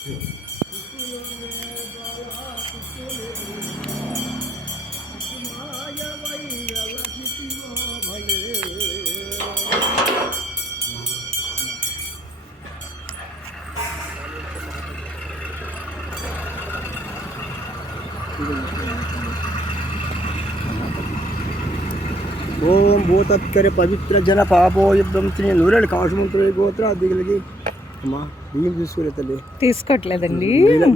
ఓం భూతత్కర పవిత్ర జన పాపోయుద్ధం తిని నూరేళ్ళు కాశమంతులు గోత్ర దిగులకి అమ్మా బియ్యం తీసుకోలే తల్లి. తీసుకోవట్లేదండి.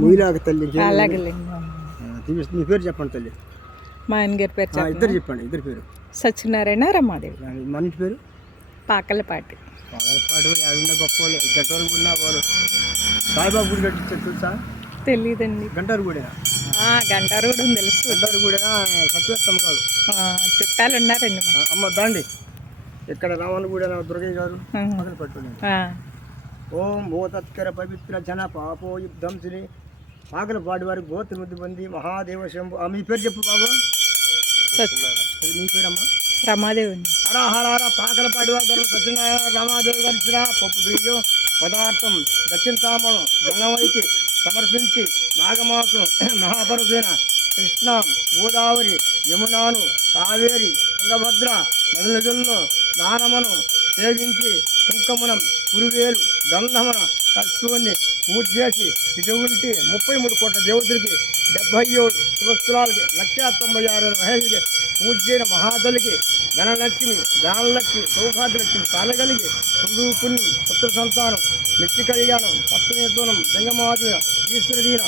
ముయిలాగ తల్లి. అలాగే మీ పేరు చెప్పండి తల్లి. మా ఆయన గారి పేరు ఇద్దరు చెప్పండి. ఇద్దరు పేరు సత్యనారాయణ, రమాదేవి. మన ఇంటి పేరు పాకలపాటి. పాకలపాటి వాళ్ళు గొప్ప వాళ్ళు. గంటవరకు కూడా వాళ్ళు సాయిబాబు గుడి కట్టించారు తెలుసా? తెలీదండి. గంటారు కూడా గంటారు కూడా తెలుసు. గంటారు కూడా సత్యవత్తమ్మ గారు చుట్టాలు ఉన్నారండి. అమ్మ దాండి ఇక్కడ రావణ కూడా దుర్గయ్య గారు పట్టుకుని. ఓం భూతత్కర పవిత్ర జన పాపోయుద్ధం తిని పాకలపాటి వారి గోత్ర ముద్దు పొంది మహాదేవ శంభు. మీ పేరు చెప్పు బాబు. మీ పేరమ్మా? రమాదేవి. హర హర హర పాకలపాటి వారి ధర్మ సత్యనారాయణ రమాదేవి గారు ఇచ్చిన పప్పు బియ్యం పదార్థం దక్షిణ తామం గంగవైకి సమర్పించి నాగమాసం మహాపర్వైన కృష్ణ, గోదావరి, యమునాను, కావేరి, తుంగభద్ర నదులలో స్నానమును సేవించి కుంకుమనం, కురువేలు, గంధమున కస్తూరిని పూజ చేసి ఇటువంటి 33 కోట్ల దేవతలకి 77 శివస్థలాలకి 1,96 మహేషుడికి పూజ చేయని మహాదలికి ధనలక్ష్మి, దానలక్ష్మి, సౌభాగ్యలక్ష్మి కాలగలిగి పురుడు పుణ్యం, పుత్ర సంతానం, నిత్య కళ్యాణం, పత్రనిర్దోనం, జంగమాదీన, ఈశ్వరదీన,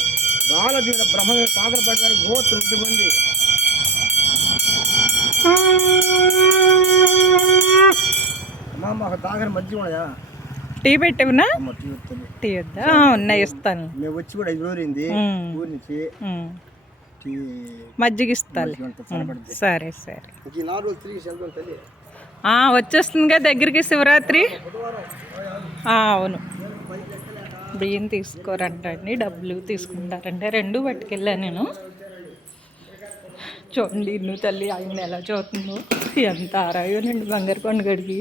బాలదీన, బ్రహ్మ పాకలపాటి వారి గోత్ర వృద్ధి పొంది అమ్మా మాకు తాగని మధ్య ఉన్నాయా? టీ పెట్టవునా? టీ వద్దా? ఉన్నాయి, ఇస్తాను. మేము వచ్చి కూడా 5 రోజులైంది ఊరి నుంచి. మజ్జిగ ఇస్తాను. సరే సరే. 4 రోజులు తిరిగి వెళ్తాం తల్లి. వచ్చేస్తుందిగా దగ్గరికి శివరాత్రి. అవును. బియ్యం తీసుకోరంటండి, డబ్బులు తీసుకుంటారంటే 2 పట్టుకెళ్ళాను నేను. చూడండి ఇన్ను తల్లి ఆయన ఎలా చూస్తుందో. ఎంత ఆరాయోనండి బంగారు కొండ గడికి.